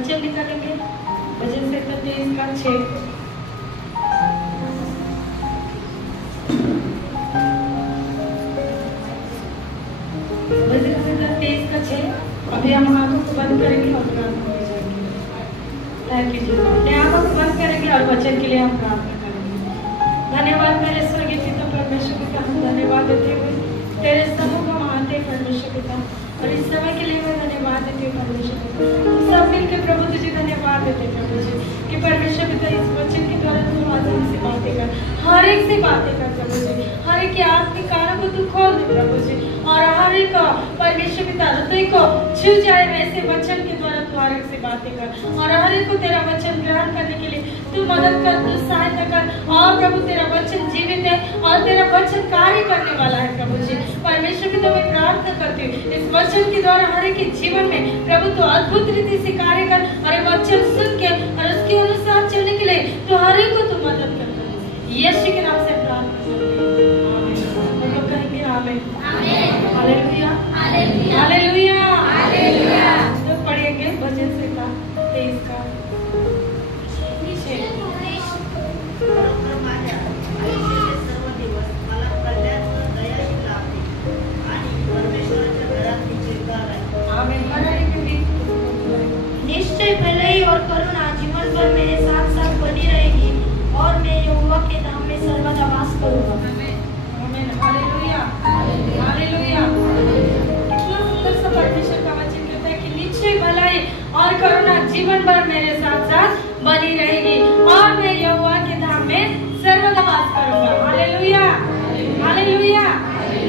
वचन निकालेंगे भजन संहिता 23 का 6। भजन संहिता 23 का 6। अभी हम आंखों को बंद करेंगे और प्रार्थना में जाएंगे। Thank you Jesus. अपने आंखों को बंद करेंगे और वचन के लिए हम प्रार्थना करेंगे। धन्यवाद मेरे स्वर्गीय पिता परमेश्वर पिता, हम धन्यवाद देते हुए तेरे समूह को मानते परमेश्वर पिता, और इस समय के लिए मैं धन्यवाद देती हूँ परमेश्वर पिता। हम सब मिलकर प्रभु तुझे धन्यवाद देते प्रभु जी कि परमेश्वर पिता इस वचन के द्वारा तू आज हमसे बातें कर, हर एक से बातें कर प्रभु जी, हर एक के आत्मिक कानों को तू खोल दे प्रभु जी, और हर एक परमेश्वर पिता हृदय को छू जाए वैसे वचन के द्वारा तू हर एक से बातें कर, और हर एक को तेरा वचन ग्रहण करने के लिए तू मदद कर, तू सहायता कर। और प्रभु तेरा वचन जीवित है और तेरा वचन कार्य करने वाला है प्रभु जी। परमेश्वर पिता मैं प्रार्थना करती हूँ इस वचन के द्वारा हर एक के जीवन में प्रभु तो अद्भुत रीति से कार्य कर, और ये वचन सुन के और उसके अनुसार चलने के लिए तो हर एक को तू मदद कर। यीशु के नाम से प्रार्थना करते हैं, आमीन। हम लोग कहेंगे आमीन, हालेलुया, हालेलुया, हालेलुया। तो पढ़ेंगे भजन संहिता 23 का 6। निश्चय भलाई और करुणा जीवन भर मेरे साथ साथ बनी रहेगी, और मैं यहोवा के धाम में सर्वदा वास करूंगा। आमीन, हालेलुया, हालेलुया। कितना सुंदर सा परमेश्वर का वचन कहता है कि निश्चय भलाई और करुणा जीवन भर मेरे साथ साथ बनी रहेगी, और मैं यहोवा के धाम में सर्वदा वास करूंगा। Hallelujah, hallelujah.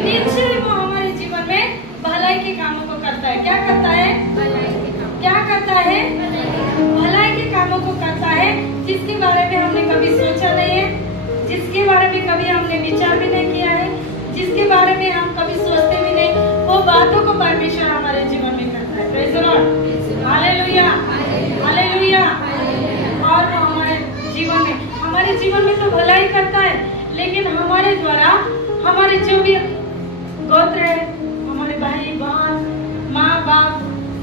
निश्चय वो हमारे जीवन में भलाई के कामों को करता है। क्या करता है? क्या करता है? भलाई के कामों को करता है, जिसके बारे में हमने कभी सोचा नहीं है, जिसके बारे में कभी हमने विचार भी नहीं किया है, जिसके बारे में हम कभी सोचते भी नहीं, वो बातों को परमेश्वर हमारे जीवन में करता है। Praise the Lord, hallelujah, hallelujah. और वो हमारे जीवन में तो भलाई करता है, लेकिन हमारे द्वारा हमारे जो भी गोत्र है, हमारे भाई बहन माँ बाप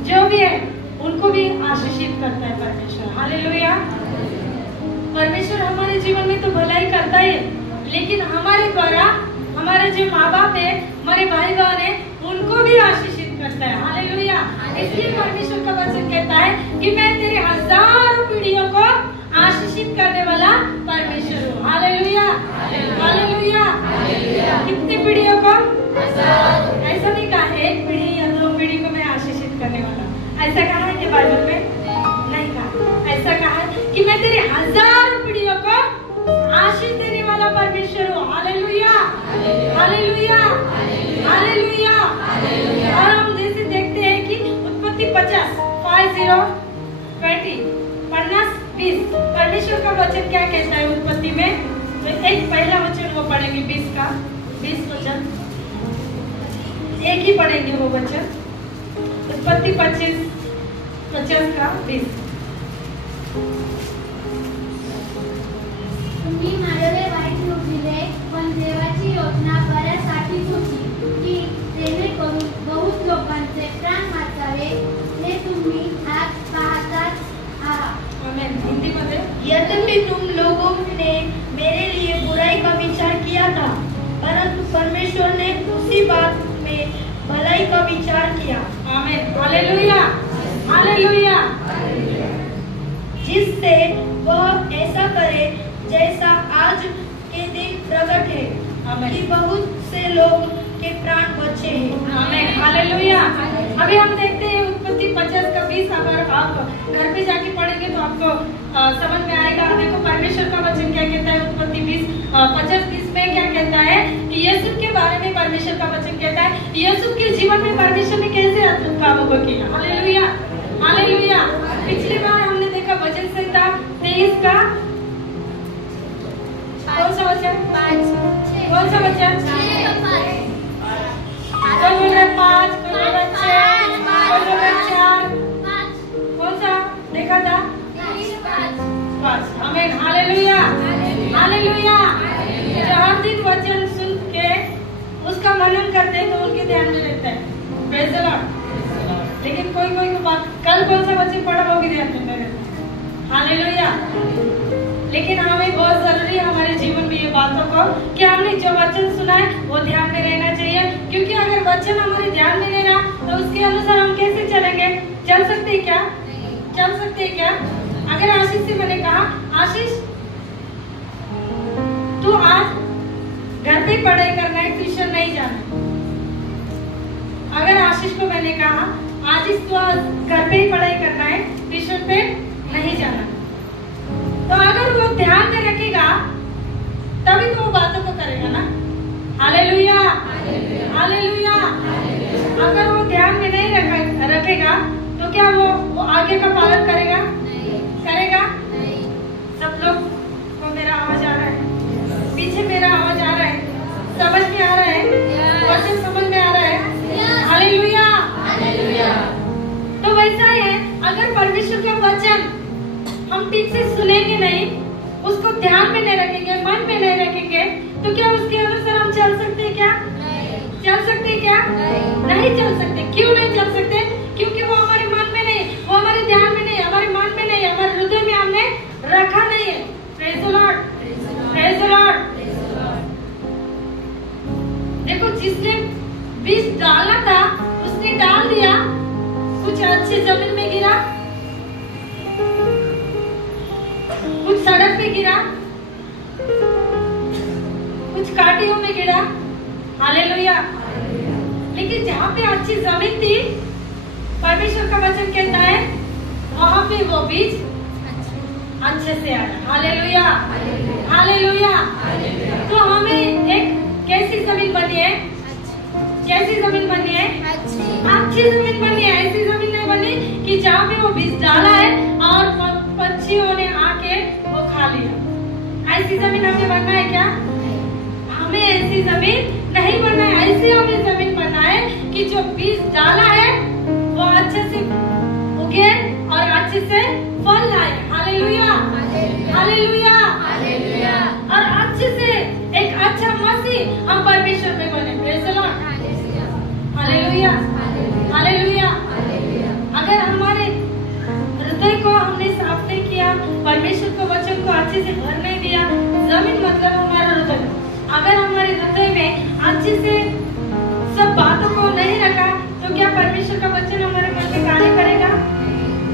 जो भी है, उनको भी आशीषित करता है परमेश्वर। हालेलुया। परमेश्वर हमारे जीवन में तो भलाई करता है, लेकिन हमारे द्वारा हमारे जो माँ बाप है, हमारे भाई बहन है, उनको भी आशीषित करता है। हालेलुया। इसलिए परमेश्वर का वचन कहता है कि मैं तेरे हजारों पीढ़ियों को आशीषित करने वाला परमेश्वर हूँ। Hallelujah, hallelujah. कितनी पीढ़ियों को? ऐसा नहीं कहा है एक पीढ़ी या 2 पीढ़ी को मैं आशीषित करने वाला, ऐसा कहा है कि बाइबल में? नहीं कहा। ऐसा कहा है कि मैं तेरे हजारों पीढ़ियों को आशीष देने वाला परमेश्वर हूँ। Hallelujah, hallelujah, hallelujah. और हम जैसे देखते हैं कि उत्पत्ति 50 परमेश्वर का वचन क्या कहता है उत्पत्ति में? तो एक पहला वचन वो पढ़ेंगे 20 वचन, एक ही पढ़ेंगे वो वचन, उत्पत्ति 50 का 20। तुम्ही माझ्याकडे वाईट रूप दिले, पण देवाची योजना बऱ्यासाठीच होती की जेणेकरून बहुत लोकांचे प्राण वाचावे, हे तुम्ही आज पाहताच आहात। आमेन। हिंदी मध्ये, यद्यपि तुम लोगों ने मेरे लिए बुराई का विचार किया था, परंतु परमेश्वर ने उसी बात में भलाई का विचार किया। आमेन, हालेलुया, हालेलुया। जिससे वह ऐसा करे जैसा आज के दिन प्रकट है, कि बहुत से लोग के प्राण बचे हैं। आमेन, हालेलुया। अभी हम देखते हैं उत्पत्ति 50 का 20। अगर आप घर पे जाके पढ़ेंगे तो आपको समझ में आएगा। देखो परमेश्वर का वचन क्या कहता है उत्पत्ति 50-20 में क्या कहता है कि यूसुफ के बारे में परमेश्वर का वचन कहता है यूसुफ के जीवन में परमेश्वर ने कैसे अद्भुत कामों को किया। Hallelujah, hallelujah. पिछली बार हमने देखा भजन संहिता 23 का कौन सा वचन? 5। कौन सा वचन? 5। कोई बोल रहा है 5, कोई बोल रहा है 6, कोई बोल रहा है 4। कौन सा देखा था? 5। आमीन, हालेलुया, हालेलुया। जो हर दिन वचन सुन के उसका मनन करते हैं तो उनके ध्यान में रहता है। Praise the Lord. लेकिन कोई कोई को बात कल कौन सा वचन पढ़ा वो भी ध्यान में रहता है। हालेलुया। लेकिन हमें बहुत जरूरी है हमारे जीवन में ये बातों को कि हमने जो वचन सुना है वो ध्यान में रहना चाहिए, क्योंकि अगर वचन हमारे ध्यान में नहीं रहा तो उसके अनुसार हम कैसे चलेंगे? चल सकते हैं क्या? चल सकते हैं क्या? अगर आशीष से मैंने कहा आशीष तू आज घर पे पढ़ाई करना है, ट्यूशन नहीं जाना। अगर आशीष को मैंने कहा आशीष तू आज घर पे ही पढ़ाई करना है, ट्यूशन पे नहीं जाना, तो अगर वो ध्यान में रखेगा तभी तो वो बातों को करेगा ना। Hallelujah, hallelujah. अगर वो ध्यान में नहीं रखेगा तो क्या वो आगे का पालन करेगा? करेगा? सब लोग को मेरा आवाज आ रहा है? पीछे मेरा आवाज आ रहा है? समझ में आ रहा है? वचन समझ में आ रहा है? Hallelujah, hallelujah. तो वैसा है, अगर परमेश्वर का वचन हम ठीक से सुनेंगे नहीं, उसको ध्यान में नहीं रखेंगे, मन में नहीं रखेंगे, तो क्या उसके अनुसार हम चल सकते हैं क्या? चल सकते हैं क्या? नहीं चल सकते। क्यों नहीं चल सकते? क्योंकि वो हमारे मन में नहीं, वो हमारे ध्यान में नहीं, हमारे मन में नहीं, हमारे हृदय में हमने रखा नहीं है। Praise the Lord, praise the Lord. देखो जिसने बीज डाला था उसने डाल दिया, कुछ अच्छी जमीन में गिरा, कुछ सड़क पे गिरा, कुछ कांटियों में गिरा। हालेलुया। लेकिन जहाँ पे अच्छी जमीन थी, परमेश्वर का वचन कहता है वहाँ पे वो बीज अच्छे से आया। Hallelujah, hallelujah. तो हमें एक कैसी जमीन बनी है? कैसी जमीन बनी है? अच्छी जमीन बनी है। ऐसी जमीन नहीं बनी कि जहाँ पे वो बीज डाला है और पक्षियों ने आके वो खा लिया। ऐसी जमीन हमें बनना है क्या? हमें ऐसी जमीन नहीं बनना है। ऐसी हमें जमीन बनना है कि जो बीज डाला है वो अच्छे से उगे और अच्छे से फल लाए। Hallelujah, hallelujah, hallelujah. और अच्छे से एक अच्छा मसीह हम परमेश्वर में बने। Praise the Lord, hallelujah, hallelujah. अगर हमारे हृदय को हमने साफ नहीं किया, परमेश्वर को वचन को अच्छे से भर नहीं दिया, जमीन मतलब हमारा हृदय, अगर हमारे हृदय में अच्छे से सब बातों को नहीं रखा तो क्या परमेश्वर का वचन हमारे मन में कार्य करेगा?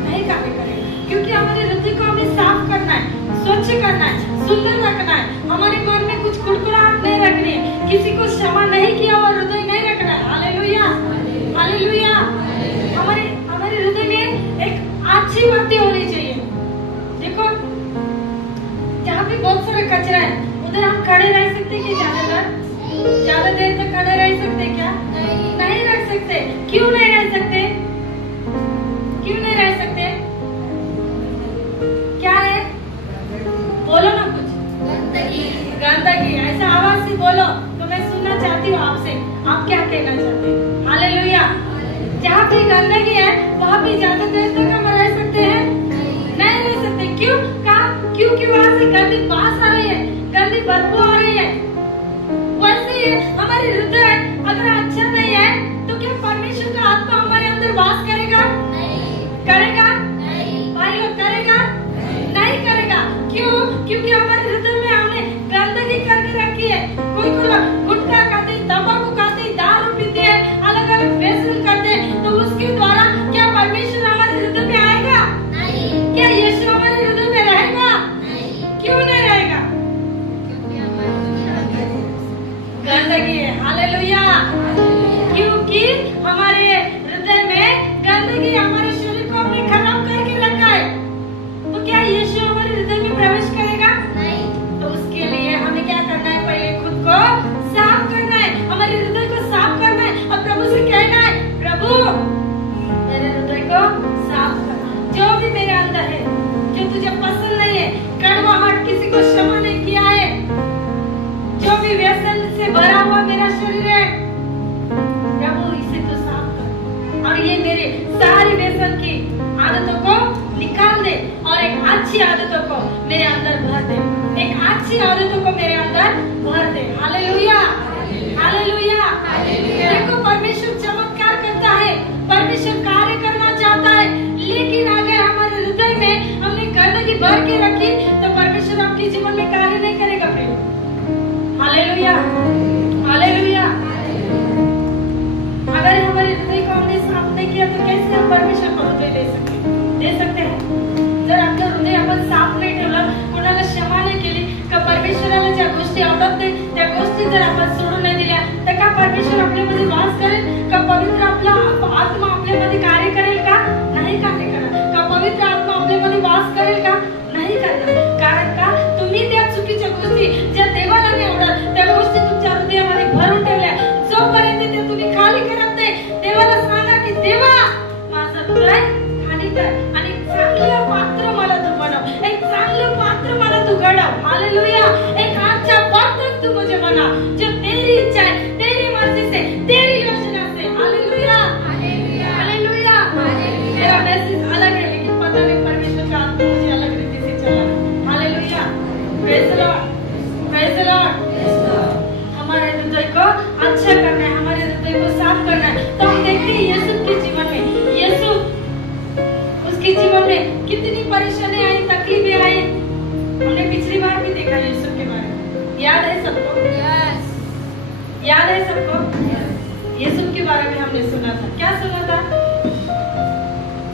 नहीं कार्य करेगा, क्योंकि हमारे हृदय को हमें साफ करना है, स्वच्छ करना है, सुंदर रखना है। हमारे मन में कुछ कुड़कुड़ाहट नहीं रखनी है, किसी को क्षमा नहीं किया और हृदय नहीं रखना है। Hallelujah, hallelujah. हमारे हृदय में एक अच्छी बातें होनी चाहिए। देखो जहाँ पे बहुत सारा कचरा है उधर हम खड़े रह सकते कि ज्यादा देर तक खड़े रह सकते क्या? नहीं रह सकते। क्यों नहीं रह सकते? क्यों नहीं रह सकते? क्या है? बोलो ना कुछ। गंदगी, गंदगी। ऐसा आवाज से बोलो तो मैं सुनना चाहती हूँ आपसे, आप क्या कहना चाहते हैं? हालेलुया। जहाँ पे गंदगी है वहाँ पे ज्यादा देर तक हम रह सकते हैं? नहीं रह सकते। क्यों? क्योंकि वहाँ से गंदी बास आ रही है, गंदी बदबू आ रही है। वैसे ही हमारे हृदय अगर अच्छा नहीं है तो क्या परमेश्वर का आत्मा हमारे अंदर वास करेगा? नहीं करेगा। नहीं भाई लोग, करेगा? नहीं करेगा। क्यों? क्योंकि हमारे हृदय में हमने गंदगी करके रखी है। कोई गुटखा खाते, तंबाकू खाते, दारू पीते हैं, अलग अलग व्यसन करते हैं, तो उसके द्वारा क्या परमेश्वर हमारे हृदय में आएगा? नहीं। क्या यीशु हमारे हृदय में रहेगा? नहीं। क्यों नहीं रहेगा? गंदगी है। हालेलुया। क्योंकि हमारे हृदय में गंदगी, हमारे शरीर को हमने खराब करके रखा है, तो क्या यीशु हमारे हृदय में प्रवेश करेगा? नहीं। तो उसके लिए हमें क्या करना है? पहले खुद को साफ करना है, हमारे हृदय को साफ करना है और प्रभु से कहना है, प्रभु मेरे हृदय को साफ कर। जो भी मेरे अंदर है जो तुझे पसंद नहीं है, कड़वाहट, किसी को क्षमा नहीं किया है, जो भी व्यसन से भरा हुआ मेरा शरीर है, प्रभु इसे तो साफ कर और ये मेरे सारी व्यसन की आदतों को निकाल दे और एक अच्छी आदतों को मेरे अंदर भर दे, एक अच्छी आदतों को मेरे अंदर भर दे। Hallelujah, hallelujah. देखो परमेश्वर चमत्कार करता है, परमेश्वर कार्य वास करेल का पवित्र आत्मा आपल्यामध्ये कार्य करेल का? नाही कार्य करणार. का पवित्र आत्मा आपल्यामध्ये वास करेल का? नाही करणार. कारण का तुम्ही त्या चुकीच्या गोष्टी ज्या देवाला नाही आवडत त्या गोष्टी तुमच्या हृदयामध्ये भरून ठेवल्या. जोपर्यंत ते तुम्ही खाली करत नाही, देवाला सांगा की देवा माझं हृदय खाली कर आणि चांगलं पात्र मला तू बनव, एक चांगलं पात्र मला तू घडव. हालेलुया. एक अच्छा बर्तन तू मुझे बना जो तेरी इच्छा है, तेरी मर्जी से, तेरी योजना से. हालेलुया. हालेलुया. मेरा मैसेज अलग है लेकिन पता नहीं परमेश्वर का आत्मा मुझे अलग रीति से चला. Hallelujah. Praise the Lord. Praise the Lord. हमारे हृदय को अच्छा करना है, हमारे हृदय को साफ करना है. तो हम देखते हैं यीशु के जीवन में, यीशु उसके जीवन में कितनी परेशानी आई, तकलीफें आई. हमने पिछली बार भी देखा यीशु के बारे में. याद है सबको? यस. याद है सबको? यीशु के बारे में हमने सुना था. क्या सुना था?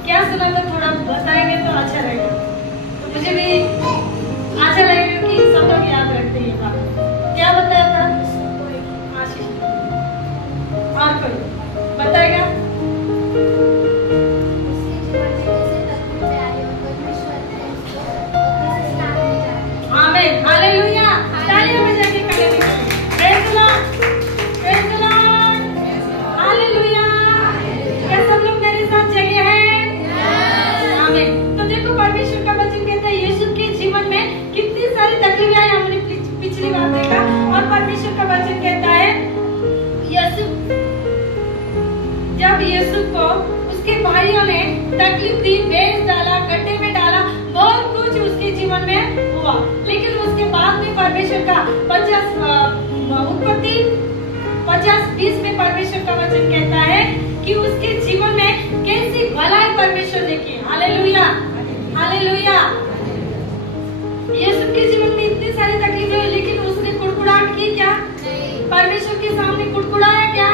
क्या सुना था? थोड़ा बताएंगे तो अच्छा रहेगा. तो मुझे भी अच्छा लगेगा कि सब लोग याद रखते हैं ये बात. क्या बताया था? आशीष. और कोई बताएगा? आमीन. हालेलुया. तालियां बजा के खड़े हो जाइए. Praise the Lord. Praise the Lord. Hallelujah. क्या सब लोग मेरे साथ जगे हैं? आमीन. तो देखो परमेश्वर का वचन कहता है यीशु के जीवन में कितनी सारी तकलीफें आई, हमने पिछली बार देखा. और परमेश्वर का वचन कहता है जब यीशु को उसके भाइयों ने तकलीफ दी, बेच डाला, गड्ढे में डाला, बहुत कुछ उसके जीवन में हुआ. लेकिन उसके बाद में परमेश्वर का उत्पत्ति 50:20 में परमेश्वर का वचन कहता है कि उसके जीवन में कैसी भलाई परमेश्वर ने की. हालेलुया. हालेलुया. यीशु के जीवन में इतनी सारी तकलीफें हुई लेकिन उसने कुड़कुड़ाहट की क्या? परमेश्वर के सामने कुड़कुड़ाया क्या?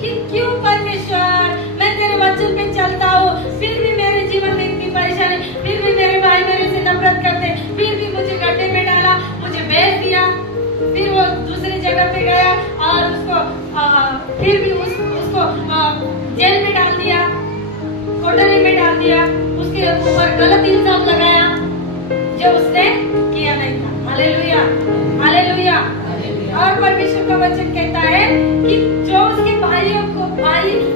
कि क्यों परमेश्वर, मैं तेरे वचन पे चलता हूँ, फिर भी मेरे जीवन में इतनी परेशानी, फिर भी मेरे भाई मेरे से नफरत करते, फिर भी मुझे गड्ढे में डाला, मुझे बेच दिया, फिर वो दूसरी जगह पे गया और उसको फिर भी उसको जेल में डाल दिया, कोठरी में डाल दिया, उसके ऊपर गलत इल्जाम लगाया जो उसने किया नहीं था. हालेलुया. हालेलुया. और परमेश्वर का वचन कहता है कि जो उसके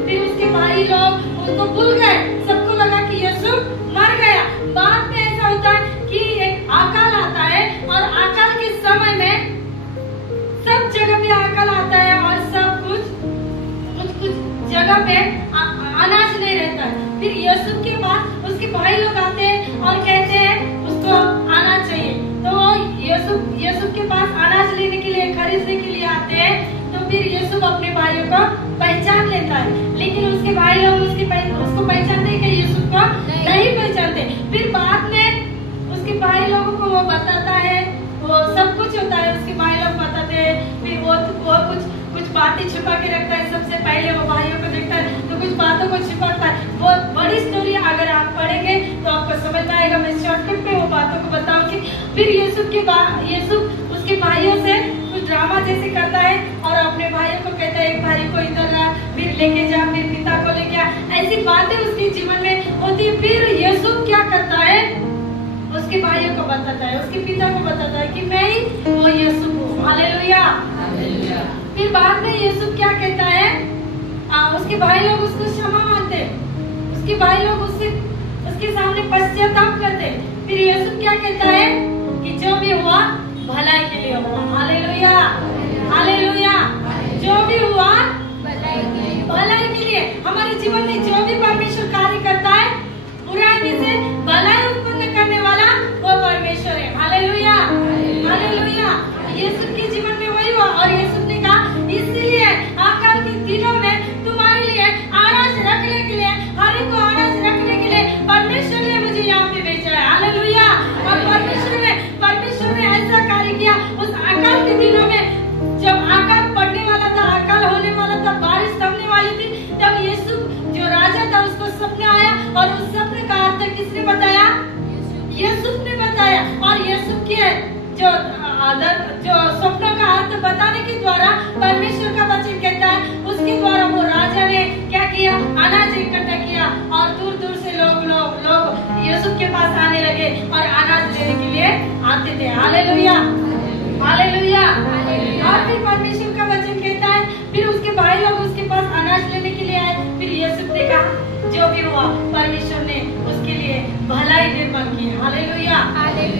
फिर उसके भाई लोग उसको भूल गए, सबको लगा कि यीशु मर गया. बाद में ऐसा होता है कि एक अकाल आता है और अकाल के समय में सब जगह पे अकाल आता है और सब कुछ जगह पे अनाज नहीं रहता है. फिर यीशु के बाद उसके भाई लोग आते हैं और कहते हैं उसको अनाज चाहिए. तो वो यीशु के पास अनाज लेने के लिए, खरीदने के लिए आते हैं. तो फिर यीशु अपने भाइयों को पहचान लेता है, लेकिन उसके भाई लोग उसको पहचानते हैं कि यीशु को नहीं पहचानते. फिर बाद में उसके भाई लोगों को वो बताता है, वो सब कुछ होता है, उसके भाई लोग बताते हैं. फिर वो कुछ बातें छुपा के रखता है. सबसे पहले वो भाइयों को देखता है तो कुछ बातों को छुपाता है. वो बड़ी स्टोरी अगर आप पढ़ेंगे तो आपको समझ में आएगा. मैं शॉर्टकट पे वो बातों को बताऊंगी. फिर यीशु उसके भाइयों से कुछ ड्रामा जैसे करता है और अपने भाइयों को कहता है, एक भाई को इधर ला, फिर लेके जा, फिर पिता को लेके आ. ऐसी बातें उसके जीवन में होती है. फिर यीशु क्या करता है? उसके भाइयों को बताता है, उसके पिता को बताता है कि मैं ही वो यीशु हूँ. हालेलुया. फिर बाद में यीशु क्या कहता है? उसके भाई लोग उसको क्षमा मांगते, उसके भाई लोग उसके सामने पश्चाताप करते. फिर यीशु क्या कहता है कि जो भी हुआ भलाई के लिए हुआ. हालेलुया. हालेलुया. जो भी हुआ भलाई के लिए. हमारे जीवन में जो भी परमेश्वर कार्य करता है, बुराई से भलाई उत्पन्न करने वाला वो परमेश्वर है. हालेलुया. हालेलुया. यीशु के जीवन में वही हुआ. और यीशु ने कहा इसलिए अकाल के दिनों में तुम्हारे लिए अनाज रखने के लिए, हर एक को अनाज रखने के लिए परमेश्वर ने मुझे यहाँ पे भेजा है. हालेलुया. और परमेश्वर ने ऐसा कार्य किया. उस अकाल के दिनों में जब अकाल पड़ने वाला था, अकाल होने वाला था, बारिश थमने वाली थी, तब यीशु जो राजा था उसको सपना आया और उस सपने का अर्थ किसने बताया? यीशु ने बताया. और यीशु के जो स्वप्नों का अर्थ बताने के द्वारा परमेश्वर का वचन कहता है उसके द्वारा वो अनाज इकट्ठा किया और दूर दूर से लोग यूसुफ के पास आने लगे और अनाज लेने के लिए आते थे। Hallelujah, hallelujah. और फिर परमेश्वर का वचन कहता है, फिर उसके भाई लोग उसके पास अनाज लेने के लिए आए। फिर यूसुफ ने कहा जो भी हुआ परमेश्वर ने उसके लिए भलाई निर्माण की। Hallelujah,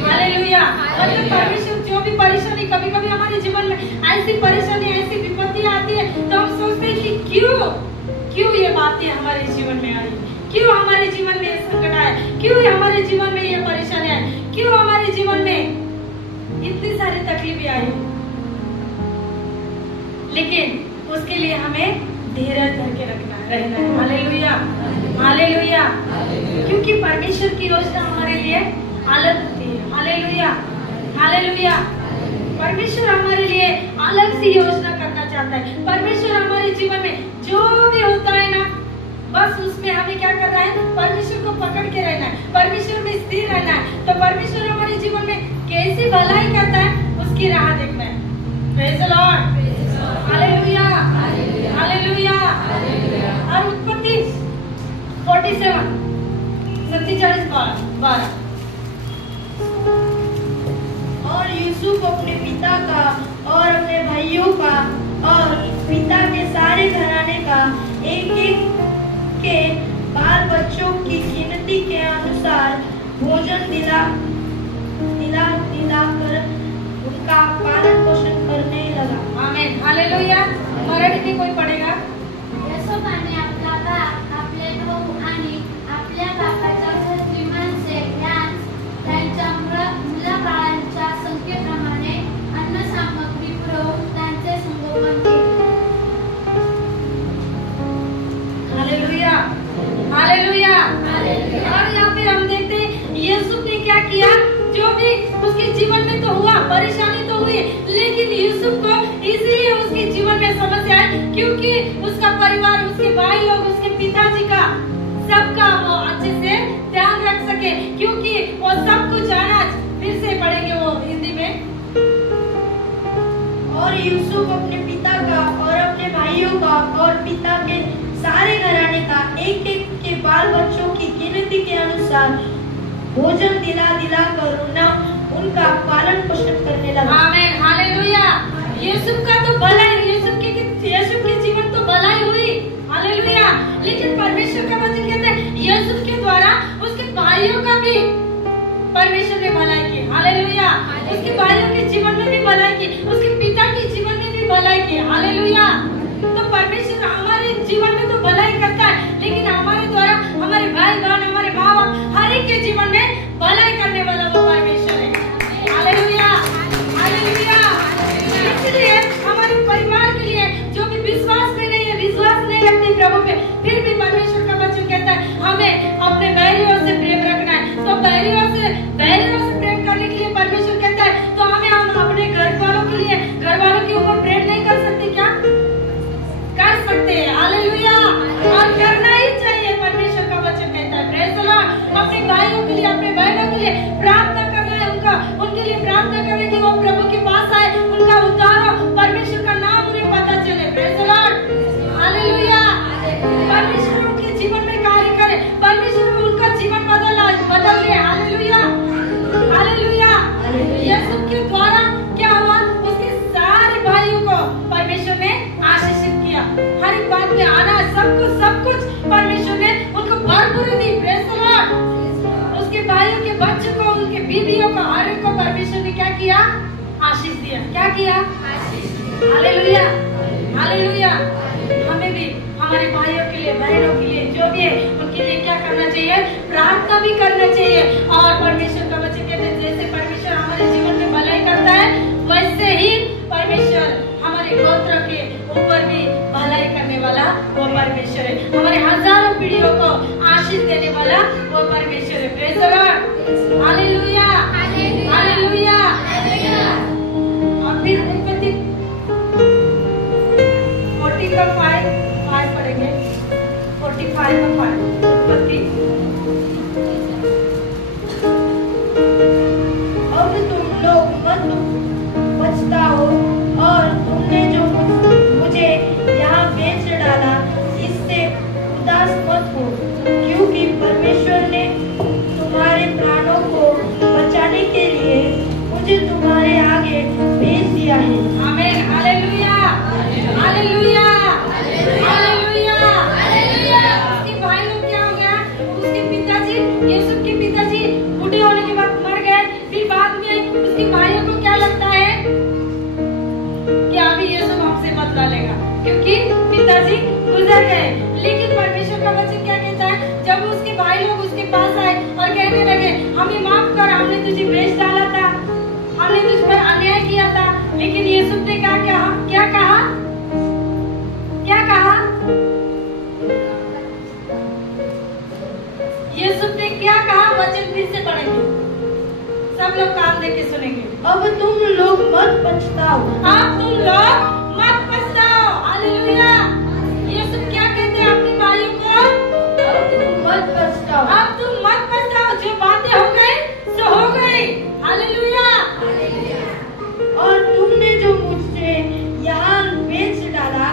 hallelujah. मतलब परमेश्वर जो भी परेशानी, कभी कभी हमारे जीवन में ऐसी परेशानी, ऐसी विपत्ति आती है तो हम सोचते हैं कि क्यों ये बातें हमारे जीवन में आई, क्यों हमारे जीवन में ये संकट आया, क्यों हमारे जीवन में ये परेशानी आई, क्यों हमारे जीवन में इतनी सारी तकलीफें आई। लेकिन उसके लिए हमें धीरज धर के रहना है। Hallelujah, hallelujah. क्योंकि परमेश्वर की योजना हमारे लिए अलग होती है। Hallelujah, hallelujah. परमेश्वर हमारे लिए अलग सी योजना करना चाहता है। परमेश्वर हमारे जीवन में जो भी होता है ना, बस उसमें हमें क्या करना है, परमेश्वर को पकड़ के रहना है, परमेश्वर में स्थिर रहना है। तो परमेश्वर हमारे जीवन में कैसी भलाई करता है उसकी राह देखना है। Praise the Lord, hallelujah, hallelujah. और उत्पत्ति 47 47:12। और यूसुफ अपने पिता का और अपने भाइयों का और पिता के सारे घराने का एक एक के बाल बच्चों की गिनती के अनुसार भोजन दिला कर उनका पालन पोषण करने लगा। आमीन, हालेलुया। मराठी में कोई पढ़ेगा? यशोबाने आपला बाप, आपले भाऊ आणि आपल्या बापाच्या घरची माणसे यांस त्यांच्या मुलाबाळांच्या संख्येप्रमाणे अन्न सामग्री पुरवून त्यांचे संगोपन केले। Hallelujah, hallelujah. और यहाँ पे हम देखते हैं यूसुफ ने क्या किया। जो भी उसके जीवन में तो हुआ, परेशानी तो हुई, लेकिन यूसुफ को इसलिए उसके जीवन में समस्या है क्योंकि उसका परिवार, उसके भाई लोग, उसके पिताजी का सबका वो अच्छे से ध्यान रख सके, क्योंकि वो सब कुछ अनाज, फिर से पढ़ेंगे वो हिंदी में। और यूसुफ अपने पिता का और अपने भाइयों का और पिता के सारे घराने का एक एक के बाल बच्चों की गिनती के अनुसार भोजन दिला कर उनका पालन पोषण करने लगा। आमीन, हालेलुया। यूसुफ का तो भलाई, यूसुफ के जीवन तो भलाई हुई। हालेलुया। लेकिन परमेश्वर का वचन कहता है यूसुफ के द्वारा उसके भाइयों का भी परमेश्वर ने भलाई की। हालेलुया। उसके भाइयों के जीवन में भी भलाई की, उसके पिता के जीवन में भी भलाई की। हालेलुया। तो परमेश्वर हमारे जीवन में तो भलाई करता है, लेकिन हमारे द्वारा हमारे भाई बहन, हमारे माँ बाप, हर एक के जीवन में भलाई करने वाला वो परमेश्वर है। Hallelujah, hallelujah. इसलिए हमारे परिवार के लिए जो भी विश्वास में नहीं है, विश्वास नहीं रखते प्रभु पे, फिर भी परमेश्वर का वचन कहता है हमें अपने बैरियों से प्रेम रखना है। तो बैरियों से प्रेम करने के लिए परमेश्वर कहता है तो हम अपने घर वालों के ऊपर प्रेम नहीं कर सकते क्या? कर सकते हैं। हालेलुया। और करना ही चाहिए, परमेश्वर का वचन कहता है। Praise the Lord. अपने भाइयों के लिए, अपने बहनों के लिए प्रार्थना करना है, उनके लिए प्रार्थना करें कि वो प्रभु के पास आए, उनका उद्धार हो, परमेश्वर का नाम उन्हें पता चले। Praise the Lord, hallelujah. परमेश्वर उनके जीवन में कार्य करे, परमेश्वर उनका जीवन बदल दे। Hallelujah, hallelujah. यूसुफ के द्वारा क्या हुआ, उसके सारे भाइयों को परमेश्वर ने आशीषित किया। हर एक बात में आना, सब कुछ परमेश्वर ने उनको भरपूरी दी। Praise the Lord. उसके भाइयों के बच्चों को, उनके बीवियों को, हर एक को परमेश्वर ने क्या किया? आशीष दिया। क्या किया? Hallelujah, hallelujah. हमें भी हमारे भाइयों के लिए, बहनों के लिए, जो भी है उनके लिए क्या करना चाहिए? प्रार्थना भी करना चाहिए। और परमेश्वर का वचन कहते हैं जैसे परमेश्वर हमारे जीवन में भलाई करता है, वैसे ही परमेश्वर हमारे गोत्र के ऊपर भी भलाई करने वाला वो परमेश्वर है। हमारे हजारों पीढ़ियों को आशीष देने वाला वो परमेश्वर है। Praise the Lord, hallelujah, hallelujah. और फिर उत्पत्ति 45 पढ़ेंगे। 45 उत्पत्ति। अब तुम लोग मत पछताओ और तुमने जो मुझे यहाँ बेच डाला इससे उदास की सुनेंगे। अब तुम लोग मत पछताओ। अब तुम लोग मत पछताओ। हालेलुया। यीशु क्या कहते हैं अपनी भाइयों को? अब तुम मत पछताओ। अब तुम मत पछताओ। जो बातें हो गई सो हो गई। हालेलुया। और तुमने जो मुझे यहाँ बेच डाला,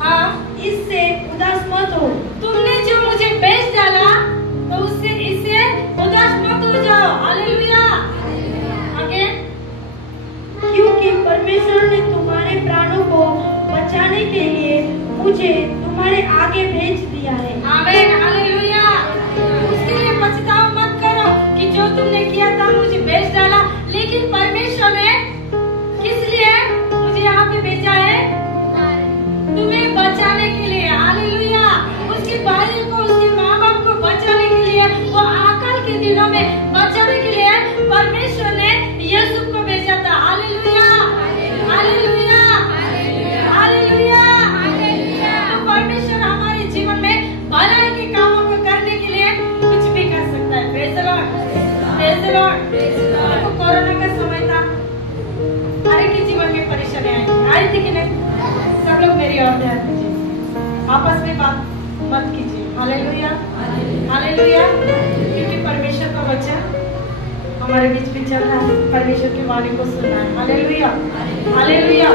हाँ, इससे उदास मत हो। तुमने जो मुझे बेच डाला तो उससे इससे उदास मत हो जाओ। हालेलुया। आगे, क्योंकि परमेश्वर ने तुम्हारे प्राणों को बचाने के लिए मुझे तुम्हारे आगे भेज दिया है। आमीन। हालेलुया। उसके लिए पछतावा मत करो कि जो तुमने किया था मुझे बेच डाला, लेकिन परमेश्वर ने किस लिए मुझे यहाँ पे भेजा है? तुम्हें बचाने के लिए। हालेलुया। उसके भाइयों को, उसके माँ बाप को बचाने के लिए, वो आकल के दिनों में बचाने के लिए परमेश्वर ने यीशु को भेजा था। हालेलुया। हालेलुया। हालेलुया। तो परमेश्वर हमारे जीवन में भलाई के कामों को करने के लिए कुछ भी कर सकता है। Praise the Lord. Praise the Lord. देखो, कोरोना का समय था, हर एक के जीवन में परेशानी आई थी कि नहीं? सब लोग मेरी ओर ध्यान दीजिए, आपस में बात मत कीजिए। हालेलुया। हालेलुया। क्योंकि परमेश्वर का वचन हमारे बीच में चल रहा है, परमेश्वर की वाणी को सुनना है। हालेलुया। हालेलुया।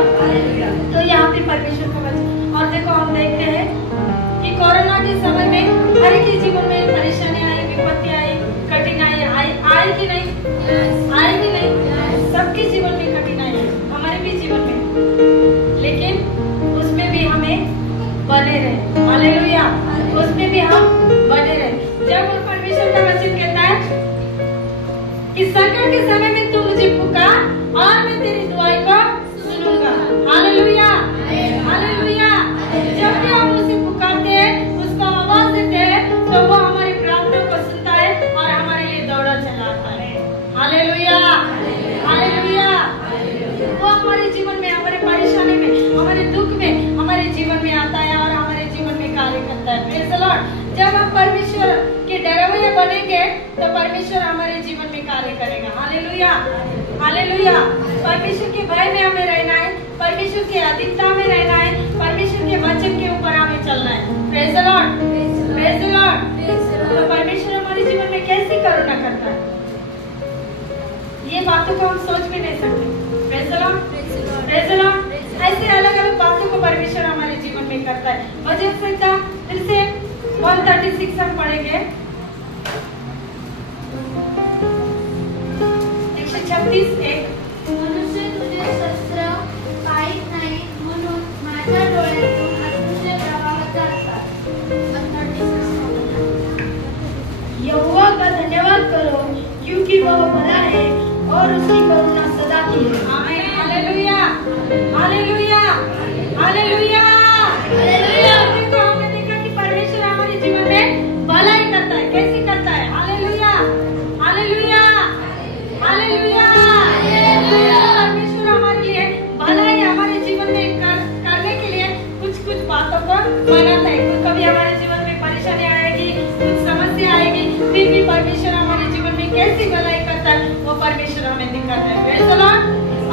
तो यहाँ पे परमेश्वर का वचन, और देखो हम देखते हैं कि कोरोना के समय में हर एक के जीवन में परेशानी आई, विपत्ति आई, कठिनाई आई कि नहीं? आई कि नहीं? सबके जीवन में कठिनाई आई, हमारे भी जीवन में, लेकिन उसमें भी हमें बने रहे। हालेलुया। उसमें भी हम बने रहे। जब परमेश्वर का वचन कहता है कि संकट के समय में तू मुझे पुकार और मैं तेरी दुआई को सुनूंगा। हालेलुया। हालेलुया। जब भी हम उसे पुकारते हैं, उसको आवाज देते हैं, तो वो हमारी प्रार्थना को सुनता है और हमारे लिए दौड़ा चलाता है। हालेलुया। हालेलुया। वो हमारे जीवन में, हमारे परेशानी में, हमारे दुख में, हमारे जीवन में आता है और हमारे जीवन में कार्य करता है। Praise the Lord. जब हम परमेश्वर के डरे हुए बनेंगे तो परमेश्वर हमारे जीवन में कार्य करेगा। हालेलुया। हालेलुया। परमेश्वर के भय में हमें रहना है, परमेश्वर की अधीनता में रहना है, परमेश्वर के वचन के ऊपर हमें चलना है। Praise the Lord. Praise the Lord. तो परमेश्वर हमारे जीवन में कैसी करुणा करता है, ये बातों को हम सोच भी नहीं सकते। Praise the Lord. Praise the Lord. ऐसे अलग अलग बातों को परमेश्वर हमारे जीवन में करता है। भजन संहिता फिर से 136 हम पढ़ेंगे। 136:1। मनुष्य तुझे शस्त्र पाहित नाही म्हणून माझ्या डोळ्यातून अश्रूचे प्रवाह चालतात। 136 यहोवा का धन्यवाद करो, क्योंकि वह भला है और उसकी करुणा सदा की है। आमीन। हालेलुया। हालेलुया। हालेलुया। हालेलुया। देखो, हमने देखा कि परमेश्वर हमारे जीवन में भलाई करता है। कैसे करता है? हालेलुया। हालेलुया। हालेलुया। परमेश्वर हमारे लिए भलाई हमारे जीवन में करने के लिए कुछ कुछ बातों को बनाता है। कभी हमारे जीवन में परेशानी आएगी, कुछ समस्या आएगी, फिर भी परमेश्वर हमारे जीवन में कैसी भलाई करता है वो परमेश्वर हमें दिखाता है। Praise the Lord.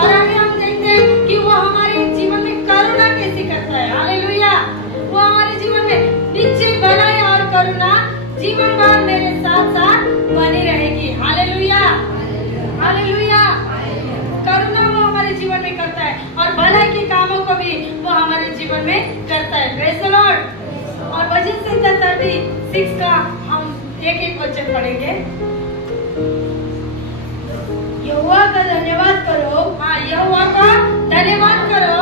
और आगे हम देखते हैं कि वो हमारे जीवन में करुणा कैसी करता है। हालेलुया। वो हमारे जीवन में निश्चय भलाई और करुणा जीवन भर मेरे साथ साथ बनी रहेगी। हालेलुया। हालेलुया। करुणा वो हमारे जीवन में करता है और भलाई के कामों को भी वो हमारे जीवन में करता है। Praise the Lord. और भजन संहिता 36 का हम एक एक वचन पढ़ेंगे। यहोवा का धन्यवाद करो। हाँ, यहोवा का धन्यवाद करो,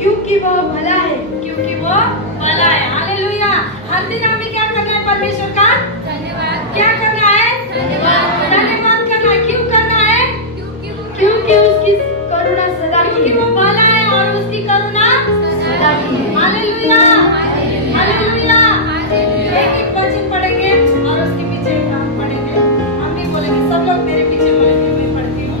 क्योंकि वह भला है। क्योंकि वो भला है। हालेलुया। हर दिन हमें क्या करना है? परमेश्वर का धन्यवाद। क्या करना है? धन्यवाद। धन्यवाद करना है। क्यों करना है? क्योंकि उसकी करुणा सदा की क्योंकि है। वो भला है और उसकी करुणा सदा की है। हालेलुया। हालेलुया। एक एक वचन पढ़ेंगे और उसके पीछे हम पढ़ेंगे। हम भी बोलेंगे, सब लोग मेरे पीछे बोलेंगे, मैं पढ़ती हूँ।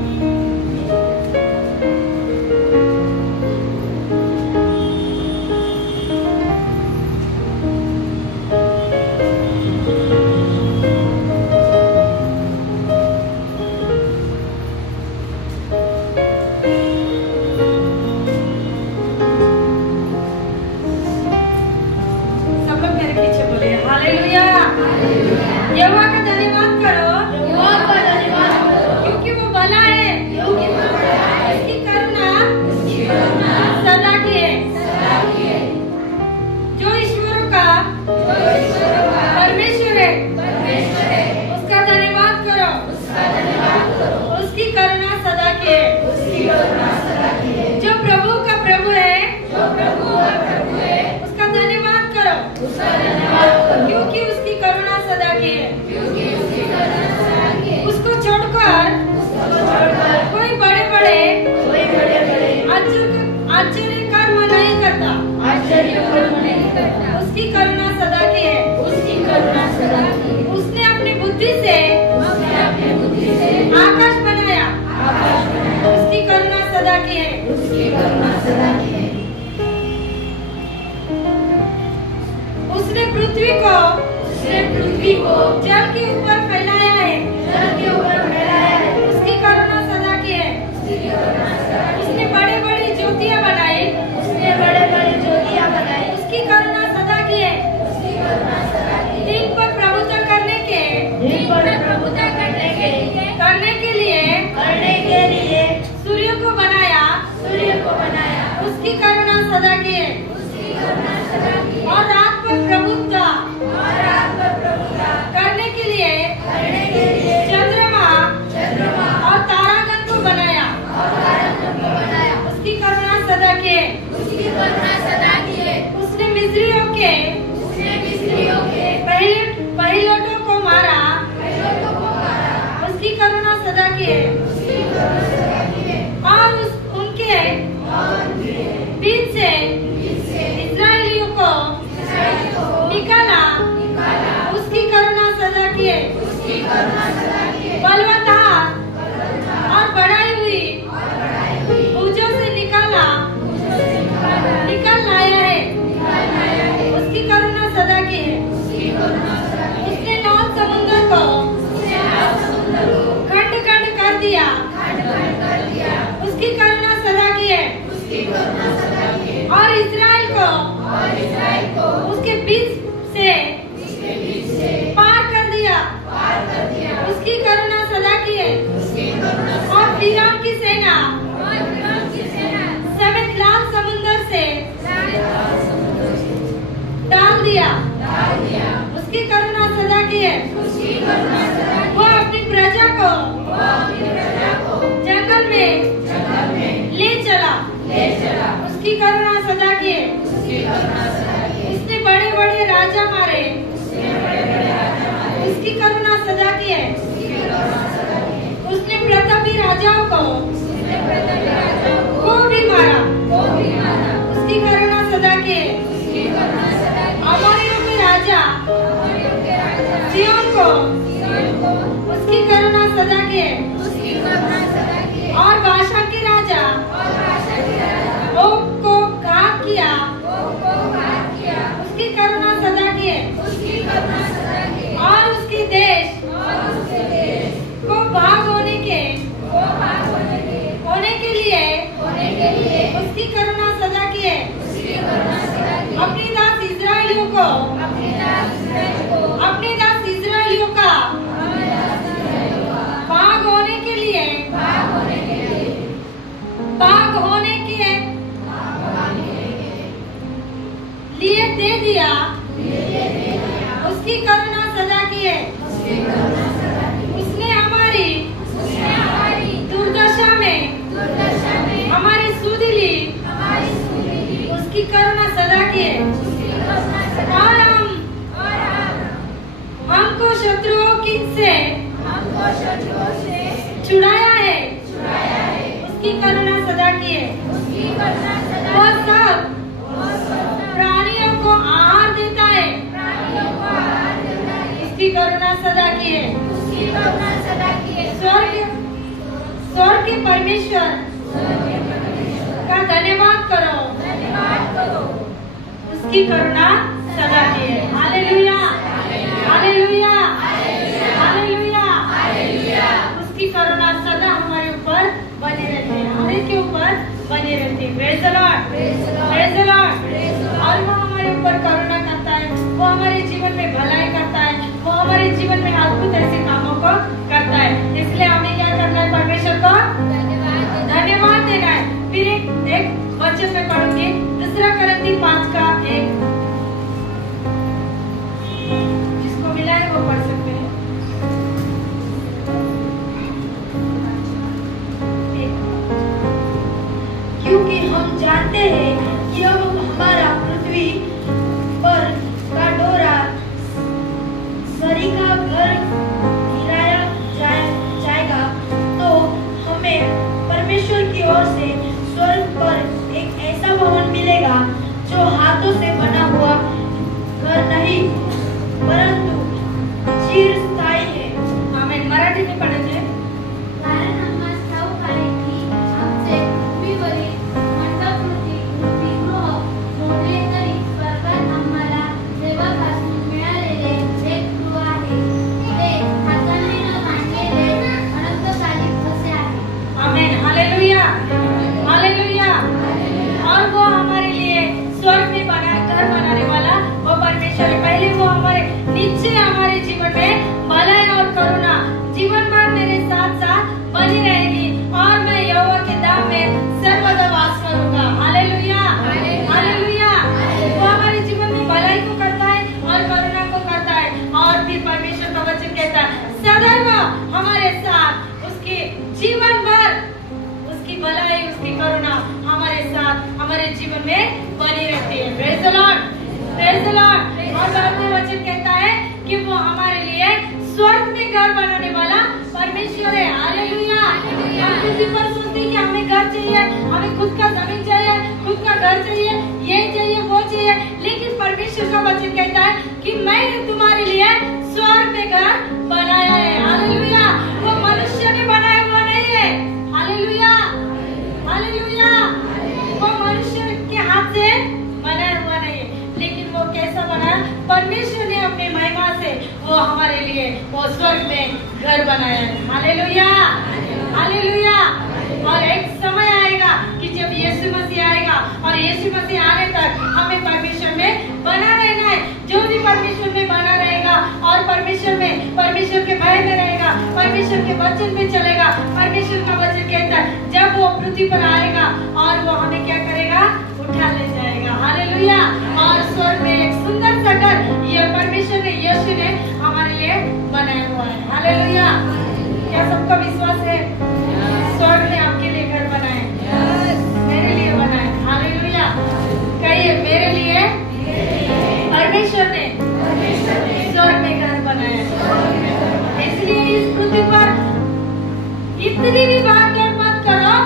यहोवा का धन्यवाद करो, क्योंकि वो भला है, उसकी करुणा सदा की है। जो ईश्वरों का परमेश्वर है, उसका धन्यवाद करो, उसकी करुणा सदा की है। जो प्रभु का प्रभु है, उसका धन्यवाद करो, क्योंकि उसकी करुणा सदा की है। उसको छोड़कर कोई बड़े बड़े आश्चर्य कर्म नहीं करता। उसकी करुणा सदा की है। उसने अपनी बुद्धि से आकाश बनाया, उसकी करुणा सदा की है। उसने पृथ्वी को जल के ऊपर फैलाया है, उसकी करुणा सदा की है। उसने बड़े बड़े ज्योतियां बनाई, उसकी करुणा सदा की है। दिन पर प्रभुता करने के लिए सूर्य को बनाया, उसकी करुणा सदा की है। और रात पर प्रभुता करने के लिए चंद्रमा और तारागण को बनाया, उसकी करुणा सदा की है। उसने मिस्रियों के पहिलोटों को मारा, उसकी करुणा सदा की है। और उनके बीच से इस्राएलियों को निकाला, उसकी करुणा सदा की है। बलवंत हाथ और बढ़ाई हुई भुजों से निकाल लाया है, उसकी करुणा सदा की है। उसने लाल समुद्र को खंड खंड कर दिया, उसकी करुणा सदा की है। और इस्राएल को उसके बीच से पार कर दिया, उसकी करुणा सदा की है। और फिरौन की सेना समेत लाल समुद्र से डाल दिया, उसकी करुणा सदा की है। वो अपनी प्रजा को जंगल में ले चला, उसकी करुणा सदा की है। उसने बड़े बड़े राजा मारे, उसकी करुणा सदा की है। उसने प्रतापी राजाओं को भी मारा, उसकी करुणा सदा की है। अमोरियों के राजा सिय्योन को, उसकी करुणा सदा की है। और बाशान के राजा ओग को घात किया, उसकी करुणा सदा की है। और उसके देश को भाग होने के लिए उसकी करुणा सदा की है। अपने दास इस्राएलियों का भाग होने के लिए दे दिया, उसकी करुणा सदा की है। उसने हमारी दुर्दशा में हमारी सुध ली, उसकी करुणा सदा की है। और हमको शत्रुओं से छुड़ाया है, उसकी करुणा सदा की है। वो सब प्राणियों को आहार देता है, इसकी करुणा सदा की है। स्वर्ग के परमेश्वर का धन्यवाद करो, उसकी करुणा सदा की है। Hallelujah, hallelujah, hallelujah. उसकी करुणा सदा हमारे ऊपर बने रहते हैं, हर एक के ऊपर बने रहते हैं। Praise the Lord, praise the Lord. और वो हमारे ऊपर करुणा करता है। वो हमारे जीवन में भलाई करता है, वो हमारे जीवन में अद्भुत ऐसे कामों को करता है। इसलिए हमें क्या करना है? परमेश्वर को धन्यवाद देना है। फिर एक वचन में पढ़ूंगी, 2 कोरिन्थी 5:1। जिसको मिला है वो पढ़ सकते हैं। क्योंकि हम जानते हैं कि अब हमारा पृथ्वी पर का डोरा सरी का घर गिराया जाएगा, तो हमें परमेश्वर की ओर से स्वर्ग पर एक ऐसा भवन मिलेगा जो हाथों से बना हुआ घर नहीं, परंतु चिरस्थायी है। आमेन। मराठी में पढ़ेंगे। कारण आम्हास ठाऊक आहे की आमचे पृथ्वीवरील मंडपरूपी गृह मोडले तरी स्वर्गात आम्हाला देवापासून मिळालेले एक गृह आहे, ते हाताने न बांधलेले अनंतकालिक असे आहे। आमेन। Hallelujah, hallelujah. और वो हमारे लिए स्वर्ग में घर बनाने वाला वो परमेश्वर है। पहले वो हमारे नीचे हमारे जीवन में भलाई और करुणा जीवन भर मेरे साथ साथ बनी रहेगी, और मैं यहोवा के धाम में सर्वदा वास करूंगा। Hallelujah, hallelujah. वो हमारे जीवन में भलाई को करता है और करुणा को करता है। और फिर परमेश्वर का वचन कहता है सदैव हमारे साथ उसके जीवन भर उसकी भलाई उसकी करुणा हमारे साथ हमारे जीवन में बनी रहती है। Praise the Lord, praise the Lord. और बाइबल वचन कहता है कि वो हमारे लिए स्वर्ग में घर बनाने वाला परमेश्वर है। हालेलुया। हम पृथ्वी पर सोचते हैं कि हमें घर चाहिए, हमें खुद का जमीन चाहिए, खुद का घर चाहिए, ये चाहिए वो चाहिए, लेकिन परमेश्वर का वचन कहता है कि मैंने तुम्हारे लिए स्वर्ग में घर बनाया है। हालेलुया। वो मनुष्य ने बनाया हुआ नहीं है। Hallelujah, hallelujah. वो मनुष्य के हाथ से बनाया हुआ नहीं है, लेकिन वो कैसा बना? परमेश्वर ने अपने महिमा से वो हमारे लिए वो स्वर्ग में घर बनाया है। Hallelujah, hallelujah. और एक समय आएगा कि जब यीशु मसीह आएगा, और यीशु मसीह आने तक हमें परमेश्वर में बना रहना है। जो भी परमेश्वर में बना रहेगा और परमेश्वर के भय में रहेगा, परमेश्वर के वचन में चलेगा, परमेश्वर का वचन कहता है जब वो पृथ्वी पर आएगा और वो हमें क्या करेगा? उठा ले जाएगा। हालेलुया। और स्वर्ग में एक सुंदर सा घर ये परमेश्वर ने, यीशु ने हमारे लिए बनाया हुआ है। हालेलुया। क्या सबका विश्वास है? स्वर्ग ने आपके लिए घर बनाए, मेरे लिए बनाए। हालेलुया। कहिए मेरे लिए परमेश्वर ने स्वर्ग में घर बनाया। इसलिए इस पृथ्वी पर इतनी भी भागदौड़ मत करो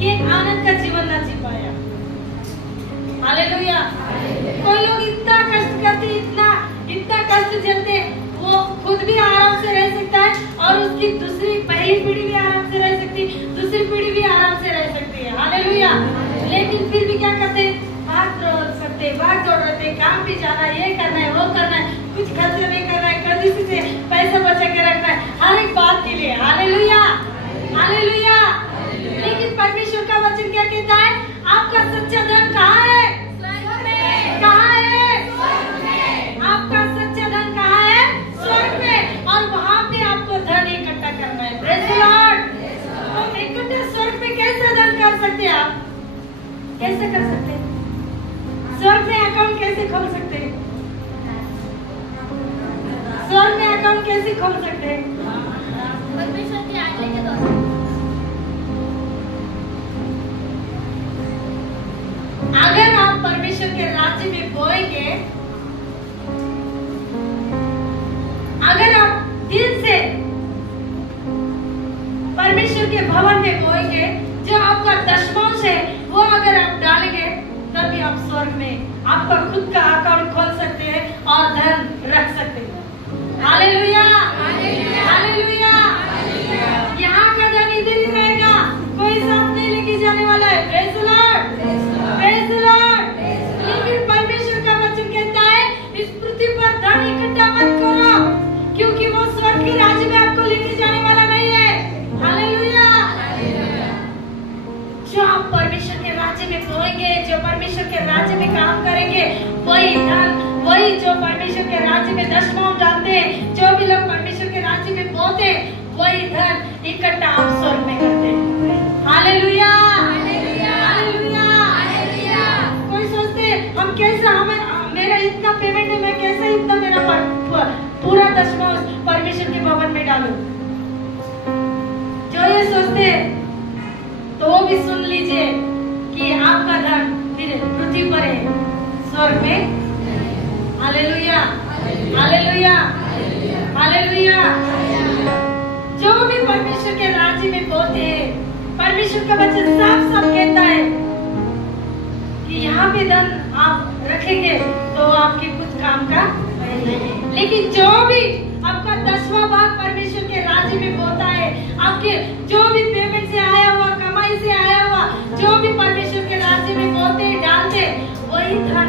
कि आनंद का जीवन न जी पाया। हालेलुया। कोई लोग इतना कष्ट करते, इतना कष्ट झेलते, वो खुद भी आराम से रह सकता है और उसकी पहली पीढ़ी भी आराम से रह सकती, दूसरी पीढ़ी भी आराम से रह सकती है। हालेलुया। लेकिन फिर भी क्या करते? भाग दौड़ रहते, काम भी जाना, ये करना है वो करना है, कुछ खर्चे नहीं करना है, किसी से पैसा बचा के रखना है, हर एक बात के लिए। Hallelujah, hallelujah. लेकिन परमेश्वर का वचन क्या कहता है? आपका सच्चा धन कहाँ है? कहाँ है? आपका सच्चा धन कहाँ है? स्वर्ग में। और वहाँ पे आपको धन इकट्ठा करना है। Praise the Lord. तो इकट्ठा स्वर्ग में कैसे धन कर सकते हैं आप? कैसे कर सकते हैं? स्वर्ग में अकाउंट कैसे खोल सकते हैं? स्वर्ग में अकाउंट कैसे खोल सकते हैं? परमेश्वर की आज्ञा के द्वारा। अगर आप परमेश्वर के राज्य में बोएंगे, अगर आप दिल से परमेश्वर के भवन में बोएंगे, जो आपका दशमांश है वो अगर आप डालेंगे, तभी आप स्वर्ग में आपका खुद का अकाउंट खोल सकते हैं और धन रख सकते हैं। Hallelujah, hallelujah. यहाँ का धन इधर ही रहेगा, कोई साथ नहीं लेके जाने वाला है। Praise the Lord, praise the Lord. लेकिन परमेश्वर का वचन कहता है इस पृथ्वी पर धन इकट्ठा मत करो, क्योंकि वो स्वर्ग के राज्य में आपको लेके जाने वाला नहीं है। हालेलुया। जो आप परमेश्वर के राज्य में बोएंगे, जो परमेश्वर के राज्य में काम करेंगे, वही धन, वही जो परमेश्वर के राज्य में दशमांश डालते हैं, जो भी लोग परमेश्वर के राज्य में बोते हैं, वही धन इकट्ठा आप स्वर्ग में करते हैं। Hallelujah, hallelujah, hallelujah. कोई सोचते हम कैसा, हमें मेरा इतना पेमेंट है, मैं कैसे इतना मेरा पूरा दशमांश परमेश्वर के भवन में डालूं। जो ये सोचते हैं तो वो भी सुन लीजिए कि आपका धन फिर पृथ्वी पर है, स्वर्ग में। Hallelujah, hallelujah, hallelujah. जो भी परमेश्वर के राज्य में बोते हैं, परमेश्वर का वचन साफ साफ कहता है कि यहाँ पे धन आप रखेंगे तो आपके कुछ काम का नहीं। लेकिन जो भी आपका 10वां भाग परमेश्वर के राज्य में बोता है, आपके जो भी पेमेंट से आया हुआ, कमाई से आया हुआ, जो भी परमेश्वर के राज्य में बोते डालते, वही धन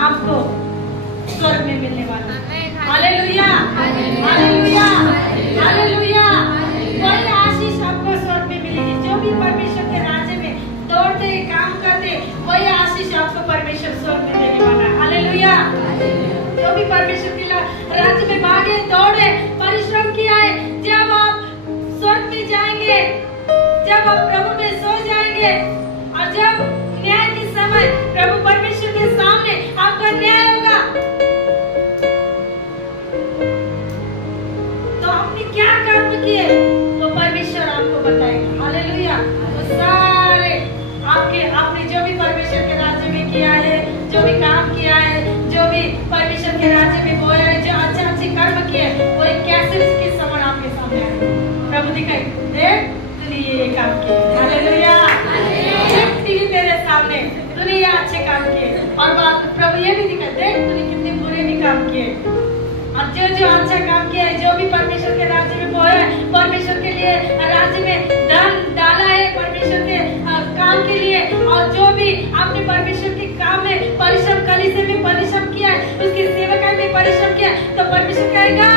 आपको स्वर्ग में मिलने वाला है। Hallelujah, hallelujah, hallelujah. वही आशीष आपको स्वर्ग में मिलेगी। जो भी परमेश्वर के राज्य में दौड़ते काम करते, वही आशीष आपको परमेश्वर स्वर्ग में देने वाला है। हालेलुया। जो भी परमेश्वर के राज्य में भागे, दौड़े, परिश्रम किया है, जब आप स्वर्ग में जाएंगे, जब आप प्रभु में सो जाएंगे, और जब न्याय के समय प्रभु परमेश्वर के सामने आपका न्याय होगा, तो आपने क्या कर्म किए वो परमेश्वर आपको बताएगा। हालेलुया। तो सारे आपने जो भी परमेश्वर के राज्य में किया है, जो भी काम किया है, जो भी परमेश्वर के राज्य में बोया है, जो अच्छे अच्छे कर्म किए, वो एक कैसे इसके समान आपके सामने आए। प्रभु दिखाई, देख तूने ये काम किए। हालेलुया। देख तेरे सामने तूने ये अच्छे काम किए, और बात प्रभु ये भी दिखाई, देख तूने कितने बुरे भी काम किए। और जो अच्छा काम किया है, जो भी परमेश्वर के राज्य में बोया है, परमेश्वर के लिए राज्य में धन डाला है, परमेश्वर के काम के लिए, और जो भी आपने परमेश्वर के काम में परिश्रम, कलीसिया में परिश्रम किया है, उसकी सेवकाई में परिश्रम किया, तो परमेश्वर कहेगा,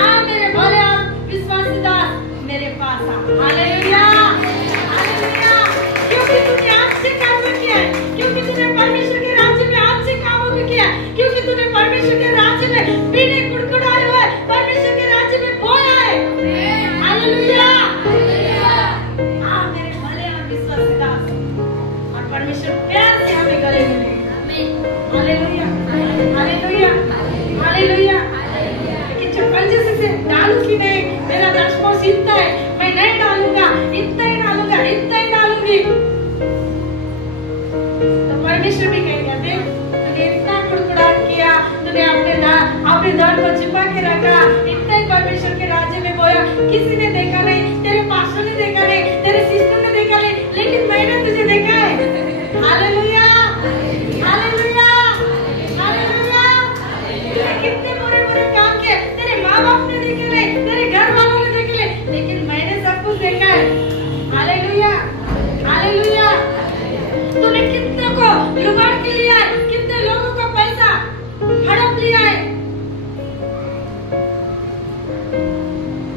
आ मेरे भले और विश्वासी दास, मेरे पास आ। Hallelujah, hallelujah. क्योंकि तूने अच्छे कर्म किया है, क्योंकि तूने परमेश्वर के राज्य में अच्छे कामों को किया, क्योंकि तूने परमेश्वर के राज्य में बिना कुड़कुड़ाए हुए परमेश्वर के राज्य में बोया है। हालेलुया, हाँ मेरे भले और विश्वासी दास, और परमेश्वर प्यार से हमें गले मिलेगा। Hallelujah, hallelujah, hallelujah. लेकिन जो कंजूसी से डालू कि नहीं, मेरा दशमांश इतना है, मैं नहीं डालूंगा, इतना ही डालूंगा, इतना ही डालूंगी, तो परमेश्वर भी कहेगा, देख तूने इतना कुड़कुड़ाहट किया, तूने अपने धन को छिपा के रखा, इतना ही परमेश्वर के राज्य में बोया, किसी ने देखा नहीं, तेरे पास्टर ने देखा नहीं, तेरे सिस्टर ने देखा नहीं, लेकिन मैंने तुझे देखा है। Hallelujah, hallelujah, hallelujah. तूने कितने बुरे बुरे काम किए, तेरे माँ बाप ने देखे नहीं, तेरे घर वालों ने देखे नहीं, लेकिन मैंने सब कुछ देखा है। Hallelujah, hallelujah. तूने कितने को लुबाड़ के लिया है, कितने लोगों का पैसा हड़प लिया है,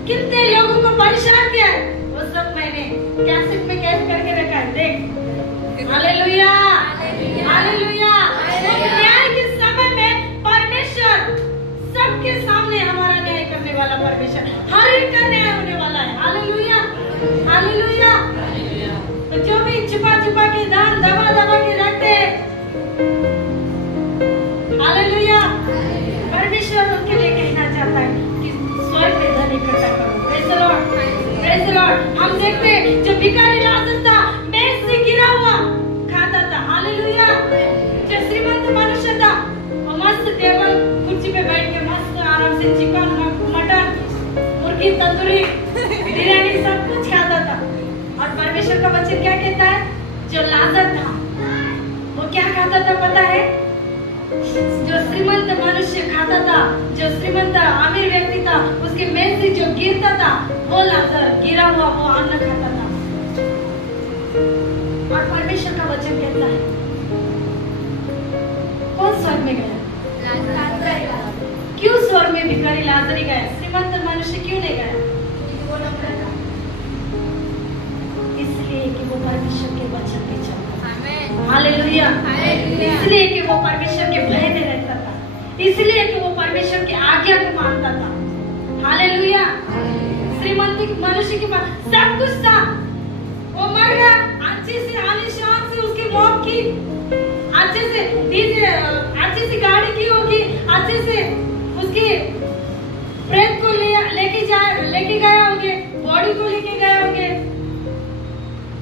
कितने लोगों को परेशान किया है, वो सब मैंने कैसेट में कैद करके रखा है, देख। Hallelujah, hallelujah. न्याय के समय में परमेश्वर सबके सामने हमारा न्याय करने वाला परमेश्वर, हर एक का न्याय होने वाला है। Hallelujah, hallelujah. तो जो भी छुपा छुपा के दान दबा दबा के रखते हैं, हालेलुया, परमेश्वर उनके लिए कहना चाहता है कि स्वर्ग में धन इकट्ठा करो। Praise the Lord, praise the Lord. हम देखते हैं जो भिखारी लाजर था, मेज से गिरा हुआ खाता था। हालेलुया। जो श्रीमंत मनुष्य था, वो मस्त टेबल कुर्सी पे बैठ के मस्त आराम से चिकन, मटन, मुर्गी, तंदूरी, बिरयानी सब कुछ खाता था। और परमेश्वर का वचन क्या कहता है, जो लाजर था वो क्या खाता था पता है? जो श्रीमंत मनुष्य खाता था, जो श्रीमंत अमीर व्यक्ति था, उसके मेज से जो गिरता था, वो लाजर गिरा हुआ वो अन्न खाता था। और परमेश्वर का वचन कहता है, कौन स्वर्ग में गया? क्यों स्वर्ग में भिखारी लाजर ही गया, श्रीमंत मनुष्य क्यों नहीं गया? इसलिए कि वो परमेश्वर के वचन पे चलता। हालेलुया। इसलिए कि वो परमेश्वर के इसलिए कि वो परमेश्वर की आज्ञा को मानता था। हालेलुया। श्रीमंत मनुष्य के पास सब कुछ था, वो मर गया, अच्छी से आलीशान से उसकी मौत की, अच्छे से अच्छी सी गाड़ी की होगी, अच्छे से उसकी प्रेत को लेके गए होंगे, बॉडी को लेके गए होंगे।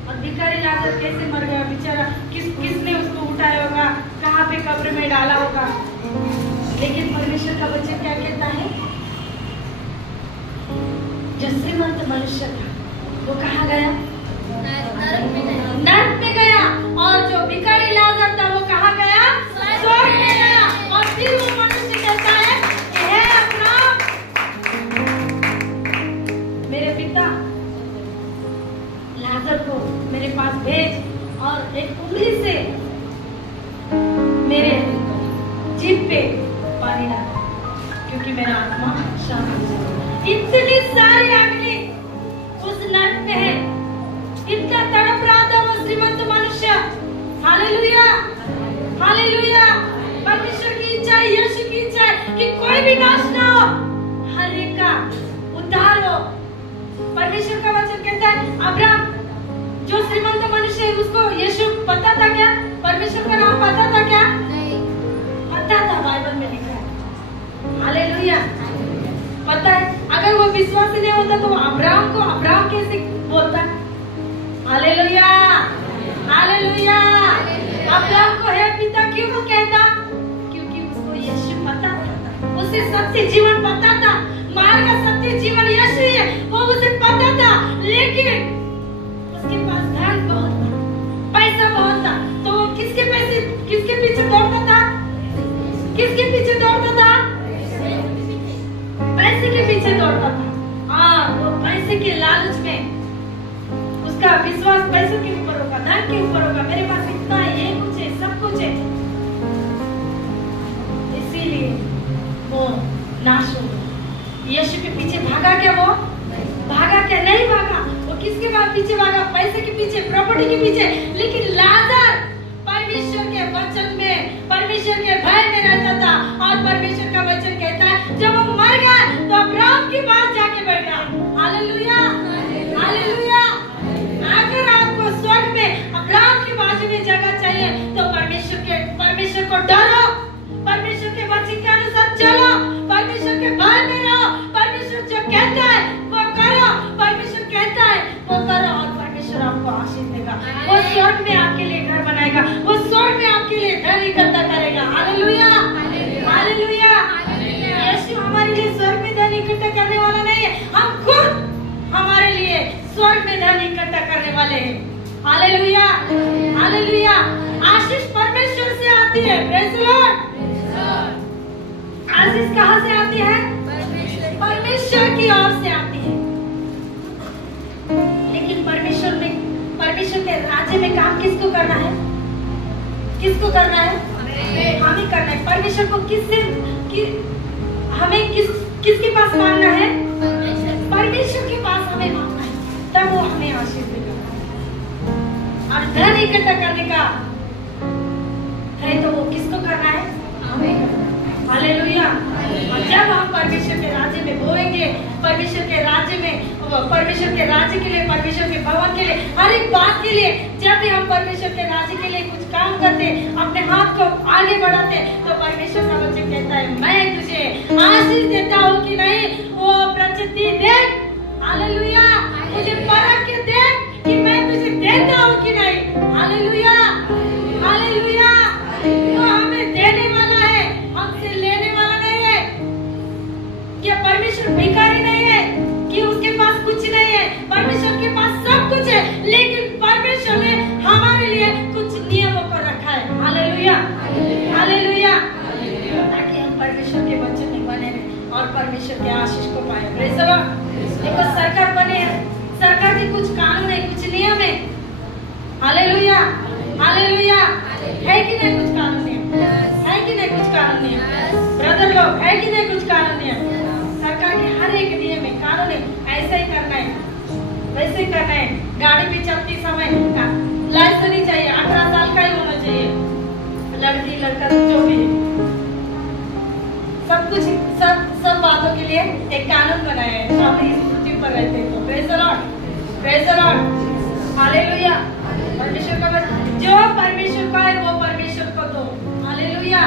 और भिखारी लाजर कैसे मर गया बेचारा, किसने उसको उठाया होगा, कहाँ पे कब्र में डाला होगा। लेकिन परमेश्वर का वचन क्या कहता है, जो श्रीमंत मनुष्य था वो कहाँ गया, नरक में गया, और जो भिखारी लाजर था वो कहाँ गया, स्वर्ग में गया। और फिर वो मनुष्य कहता है कि हे अब्राहम, मेरे पिता लाजर को मेरे पास भेज और एक उंगली से मेरे जीभ पे पानी डाल, क्योंकि मेरा आत्मा शांत हो जाए। इतनी सारी अग्नि उस नरक में है, इतना तड़प रहा था वो श्रीमंत मनुष्य। Hallelujah, hallelujah. परमेश्वर की इच्छा है, यीशु की इच्छा है कि कोई भी नाश ना हो, हर एक का उद्धार हो। परमेश्वर का वचन कहता है, अब्राहम जो श्रीमंत मनुष्य है उसको यीशु पता था क्या, परमेश्वर का नाम पता था क्या? नहीं पता था, बाइबल में लिखा है। हालेलुया, पता है। अगर वो विश्वासी नहीं होता तो अब्राहम को अब्राहम कैसे बोलता? Hallelujah, hallelujah. अब्राहम को हे पिता क्यों वो कहता? क्योंकि उसको यीशु पता था, उसे सत्य जीवन पता था, मार्ग सत्य जीवन यीशु है, वो उसे पता था। लेकिन उसके पास धन बहुत था, पैसा बहुत था, तो वो किसके पीछे दौड़ता था? किसके पीछे दौड़ता था? पैसे के पीछे दौड़ता था। हाँ, वो पैसे के लालच में उसका विश्वास पैसों के ऊपर होगा, धन के ऊपर होगा, मेरे पास इतना है, ये कुछ है, सब कुछ है, इसीलिए वो नाश हो गया। यीशु के पीछे भागा क्या वो? भागा क्या? नहीं भागा। वो किसके पीछे भागा? पैसे के पीछे, प्रॉपर्टी के पीछे। लेकिन लाजर परमेश्वर के वचन में, परमेश्वर के भय में रहता था, और परमेश्वर का वचन कहता है जब वो मर गया तो अब्राहम के पास जाके बैठा। Hallelujah, hallelujah. अगर आपको स्वर्ग में अब्राहम के बाजू में जगह चाहिए तो परमेश्वर को डरो, परमेश्वर के वचन के अनुसार चलो, परमेश्वर के भय में रहो। परमेश्वर जो कहता है वो करो, परमेश्वर कहता है वो करो, और परमेश्वर आपको आशीष देगा। वो स्वर्ग में आपके लिए घर बनाएगा, वो स्वर्ग में आपके लिए धन इकट्ठा करेगा। Hallelujah, hallelujah. यीशु हमारे लिए स्वर्ग में धन इकट्ठा करने वाला नहीं है, हम खुद हमारे लिए स्वर्ग में धन इकट्ठा करने वाले हैं। Hallelujah, hallelujah. आशीष परमेश्वर से आती है। Praise the Lord. आशीष कहाँ से आती है? परमेश्वर की ओर से आती है। लेकिन परमेश्वर के राज्य में काम किसको करना है? किसको करना है? हमें करना है। परमेश्वर को हमें किसके पास मांगना है? परमेश्वर के पास हमें मांगना है, तब वो हमें आशीष देगा। और धन इकट्ठा करने का है तो वो किसको करना है? हमें करना है। हालेलुया। और जब हम परमेश्वर के राज्य में बोएंगे, परमेश्वर के राज्य में, परमेश्वर के राज्य के लिए, परमेश्वर के भवन के लिए, हर एक बात के लिए, जब भी हम परमेश्वर के राज्य के लिए कुछ काम करते, अपने हाथ को आगे बढ़ाते, तो परमेश्वर का वचन कहता है मैं तुझे आशीष देता हूँ कि नहीं, वो प्रचिति देख। हालेलुया। मुझे परख के देख कि मैं तुझे देता हूँ कि नहीं। Hallelujah, hallelujah. वो हमें देने वाला है, हमसे लेने वाला नहीं है। क्या परमेश्वर भिखारी नहीं है कि उसके पास कुछ नहीं है? परमेश्वर के पास सब कुछ है, लेकिन परमेश्वर ने हमारे लिए कुछ नियमों को रखा है। Hallelujah, hallelujah. ताकि हम परमेश्वर के वचन में बने रहें और परमेश्वर के आशीष को पाए। Praise the Lord. देखो सरकार बने हैं, सरकार के कुछ कानून है, कुछ नियम है। Hallelujah, hallelujah. है कि नहीं कुछ कानून है कि नहीं कुछ कानून है? ब्रदर लोग, है कि नहीं कुछ कानून है? सरकार के हर एक नियम है, कानून है, ऐसा ही करना है, वैसे ही करना है। गाड़ी पे चलते समय लाइसेंस नहीं चाहिए, 18 साल का ही होना चाहिए, लड़की लड़का जो भी। एक कानून बनाया है, हम इस पृथ्वी पर रहते हैं तो praise the Lord, praise the Lord, hallelujah. परमेश्वर का वचन, जो परमेश्वर का है वो परमेश्वर को दो, हालेलुया,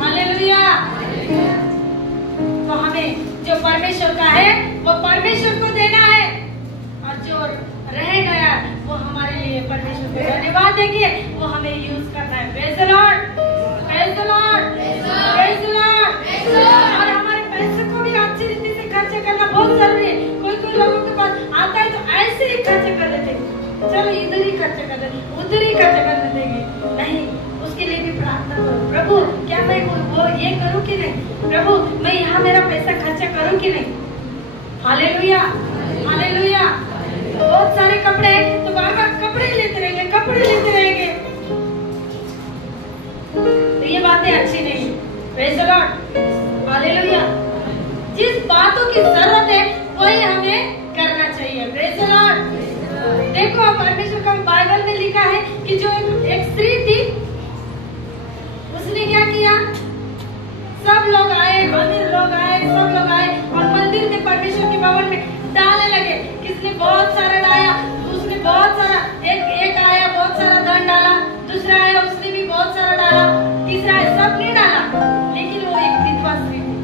हालेलुया। तो हमें जो परमेश्वर का है वो परमेश्वर को देना है, और जो रह गया वो हमारे लिए परमेश्वर को धन्यवाद देके वो हमें यूज करना है। Praise the Lord, praise the Lord, praise the Lord. और हमारे पैसे को भी अच्छी रीति से खर्च करना बहुत जरूरी है। कोई लोगों के पास आता है तो ऐसे ही खर्च कर देते, चलो इधर ही खर्च कर देंगे, उधर ही खर्च कर देंगे, नहीं, उसके लिए भी प्रार्थना करो, प्रभु क्या मैं वो ये करूं कि नहीं, प्रभु मैं यहाँ मेरा पैसा खर्च करूं कि नहीं, हालेलुया, हालेलुया। बहुत सारे कपड़े हैं तो बार बार कपड़े लेते रहेंगे, कपड़े लेते रहेंगे, तो ये बातें अच्छी नहीं। Praise the Lord, hallelujah. जिस बातों की जरूरत है वही हमें करना चाहिए। Praise the Lord. देखो परमेश्वर का बाइबल में लिखा है कि जो एक स्त्री थी, उसने क्या किया, सब लोग आए, मंदिर लोग आए, सब लोग आए और मंदिर के परमेश्वर के भवन में डालने लगे। किसने बहुत सारा डाला, उसने बहुत सारा, एक आया बहुत सारा धन डाला, दूसरा आया उसने भी बहुत सारा डाला, तीसरा आया सबने डाला। लेकिन वो एक विधवा स्त्री थी,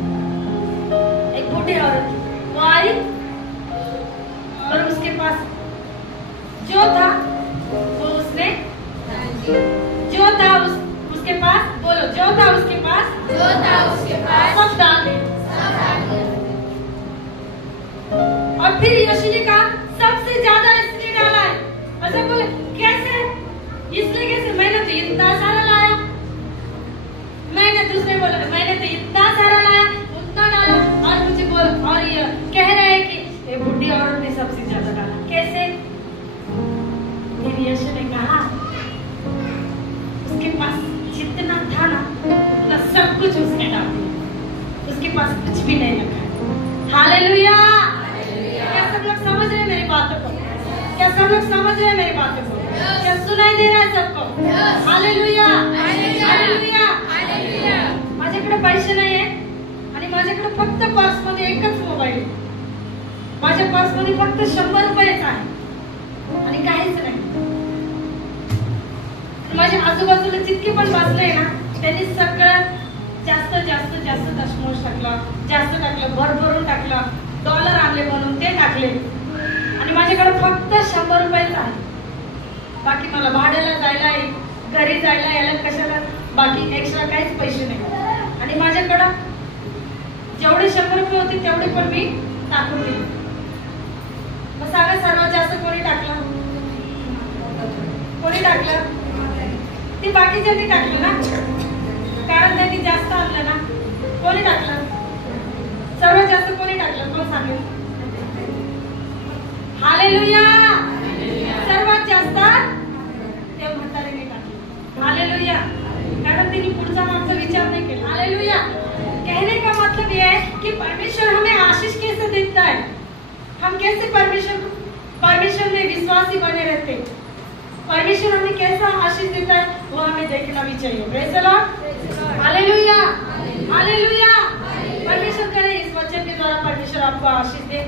एक बूढ़ी औरत थी, वो आई और उसके पास जो था वो उसने, जो था उसके पास, बोलो जो था उसके पास, जो था उसके पास सब डाल दिया। और फिर यीशु ने कहा सबसे ज्यादा इसने डाला है। अच्छा बोले कैसे, इसने कैसे, मैंने तो इतना सारा लाया, मैंने, दूसरे बोला मैंने तो इतना सारा लाया, उतना डाला, और मुझे बोल, और ये कह रहे हैं कि ये बुढ़ी औरत ने सबसे ज्यादा डाला, कैसे। फिर यीशु ने कहा उसके पास जितना था ना उतना सब कुछ उसने डाल दिया, उसके पास कुछ भी नहीं रखा है। हालेलुया। क्या सब लोग समझ रहे हैं मेरी बातों को? क्या सब लोग समझ रहे हैं मेरी बातों को? क्या सुनाई दे रहा है सबको? Hallelujah, hallelujah. माझ्याकडे पैसे नाही आहे आणि माझ्याकडे फक्त पर्समध्ये एकच मोबाईल आहे, माझ्या पर्समध्ये फक्त 100 रुपयेच आहे आणि काहीच नाही। माझ्या आजूबाजूला जितके पण बसले ना त्यांनी सगळं जास्त जास्त जास्त दशमोश टाकला, जास्त टाकलं, भरभरून टाकलं, डॉलर आणले म्हणून ते टाकले आणि माझ्याकडे फक्त 100 रुपयेच आहे। बाकी मला भाड्याला जायला, घरी जायला, याला कशाला बाकी एक्स्ट्रा काहीच पैसे नाही आणि माझ्याकडे जेवढे 100 रुपये होते तेवढे पण मी टाकून दिले। मग सांगा सर्वात जास्त कोणी टाकलं, कोणी टाकलं, ती बाकीच्यांनी टाकली ना, कारण त्यांनी जास्त आणलं ना, कोणी टाकलं, सर्वात जास्त कोणी टाकलं, कोण सांगेल? हालेलुया, सर्वात जास्त त्या म्हातारीने टाकलं। हालेलुया, कारण तिने पुढचा मागचा विचार नहीं किया। हालेलुया। कहने का मतलब यह है कि परमेश्वर हमें आशीष कैसे देता है, हम कैसे परमेश्वर में विश्वासी बने रहते, परमेश्वर हमें कैसा आशीष देता है वो हमें देखना भी चाहिए। Praise the Lord, hallelujah, hallelujah. परमेश्वर करे इस वचन के द्वारा परमेश्वर आपको आशीष दे।